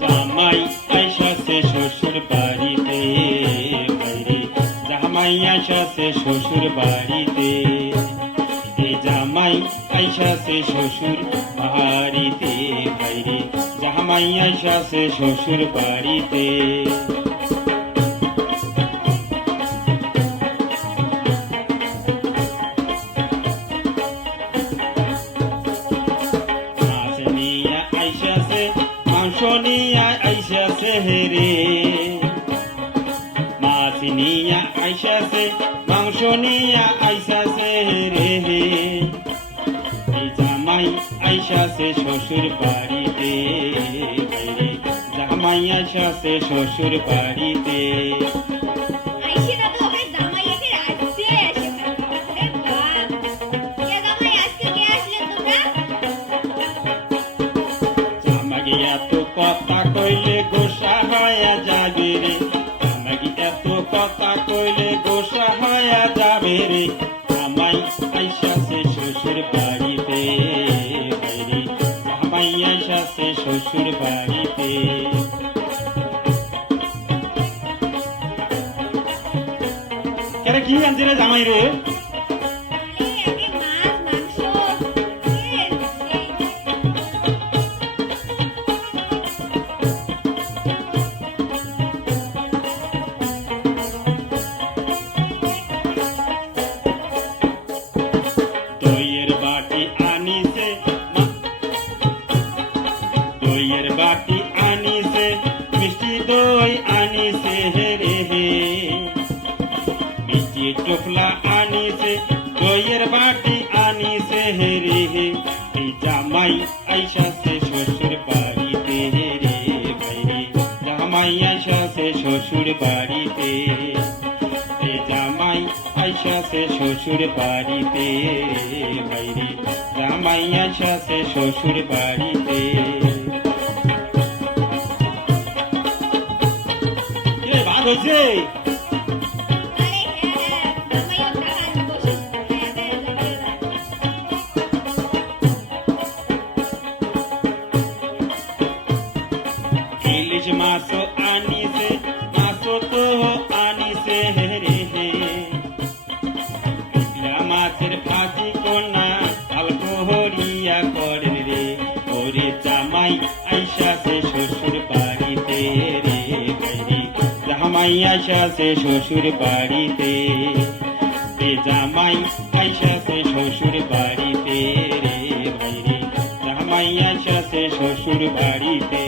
জামাই আইসাছে শ্বশুর বাড়িতে, বাইরে জামাই আইসাছে শ্বশুর বাড়িতে, জামাই আইসাছে শ্বশুর বাড়িতে, বাইরে জামাই আইসাছে শ্বশুর বাড়িতে। মাছ নিয়া আইসাছে, মাংস নিয়া আইসাছে রে, মাছ নিয়া আইসাছে, মাংস নিয়া আইসাছে রে, জামাই আইসাছে শ্বশুর বাড়িতে, বাইরে জামাই আইসাছে শ্বশুর বাড়িতে। জামাই এত কথা কইলে গোসা হয়ে যাবে রে, জামাই এত কথা কইলে গোসা হয়ে যাবে রে, জামাই আইসাছে শ্বশুর বাড়িতে, বাইরে জামাই আইসাছে শ্বশুর বাড়িতে। কেরে কি আনছে রে জামাই রে? দইয়ের বাটি আনিছে, দইয়ের বাটি আনিছে, মিষ্টি দই আনিছে রে, মিষ্টি টোকলা আনিছে, দইয়ের বাটি আনিছে রে, এই জামাই আইসাছে শ্বশুর বাড়িতে রে, বাইরে জামাই আইসাছে শ্বশুর বাড়িতে, এই জামাই আইসাছে শ্বশুর বাড়িতে, বাইরে জামাই আইসাছে শ্বশুর বাড়িতে। ভাত হয়েছে? ইলিশ মাছ আনিছে, মাছ তো আনিছে রে, মাছের ভাজি কোনা আলকোহরিয়া করে রে, ওরে জামাই আইসাছে শ্বশুর বাড়িতে রে, বাইরে জামাই আইসাছে শ্বশুর বাড়িতে, জামাই আইসাছে শ্বশুর বাড়িতে রে, বাইরে জামাই আইসাছে শ্বশুর বাড়িতে।